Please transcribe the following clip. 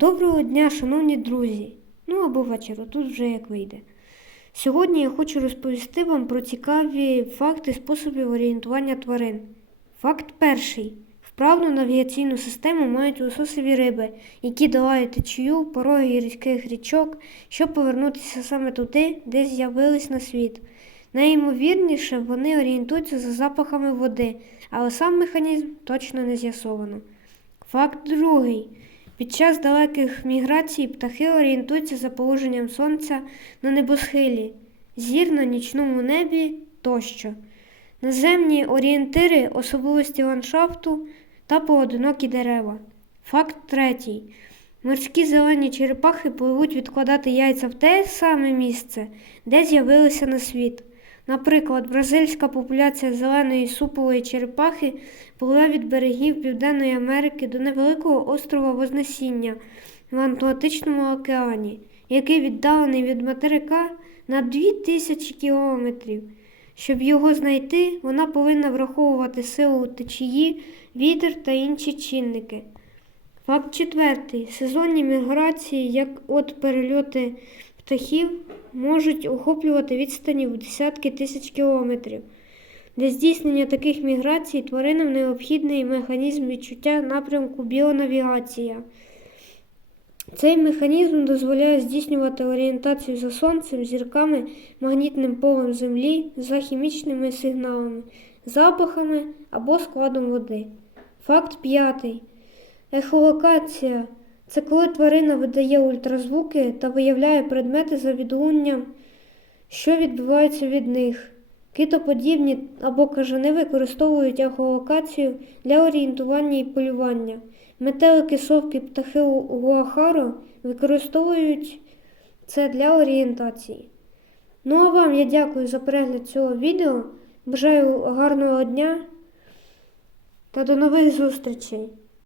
Доброго дня, шановні друзі! Ну або вечора, тут вже як вийде. Сьогодні я хочу розповісти вам про цікаві факти способів орієнтування тварин. Факт перший. Вправну навігаційну систему мають лососеві риби, які долають течію, пороги гірських річок, щоб повернутися саме туди, де з'явились на світ. Найімовірніше, вони орієнтуються за запахами води, але сам механізм точно не з'ясовано. Факт другий. Під час далеких міграцій птахи орієнтуються за положенням сонця на небосхилі, зір на нічному небі тощо. Наземні орієнтири, особливості ландшафту та поодинокі дерева. Факт третій. Морські зелені черепахи пливуть відкладати яйця в те саме місце, де з'явилися на світ. Наприклад, бразильська популяція зеленої супової черепахи пливе від берегів Південної Америки до невеликого острова Вознесіння в Атлантичному океані, який віддалений від материка на 2000 кілометрів. Щоб його знайти, вона повинна враховувати силу течії, вітер та інші чинники. Факт четвертий. Сезонні міграції, як от перельоти птахів, можуть охоплювати відстані в десятки тисяч кілометрів. Для здійснення таких міграцій тваринам необхідний механізм відчуття напрямку біонавігація. Цей механізм дозволяє здійснювати орієнтацію за сонцем, зірками, магнітним полем Землі, за хімічними сигналами, запахами або складом води. Факт п'ятий. Ехолокація це коли тварина видає ультразвуки та виявляє предмети за відлунням, що відбувається від них. Китоподібні або кажани використовують ехолокацію для орієнтування і полювання. Метелики, совки, птахи гуахаро використовують це для орієнтації. Ну а вам я дякую за перегляд цього відео. Бажаю гарного дня та до нових зустрічей!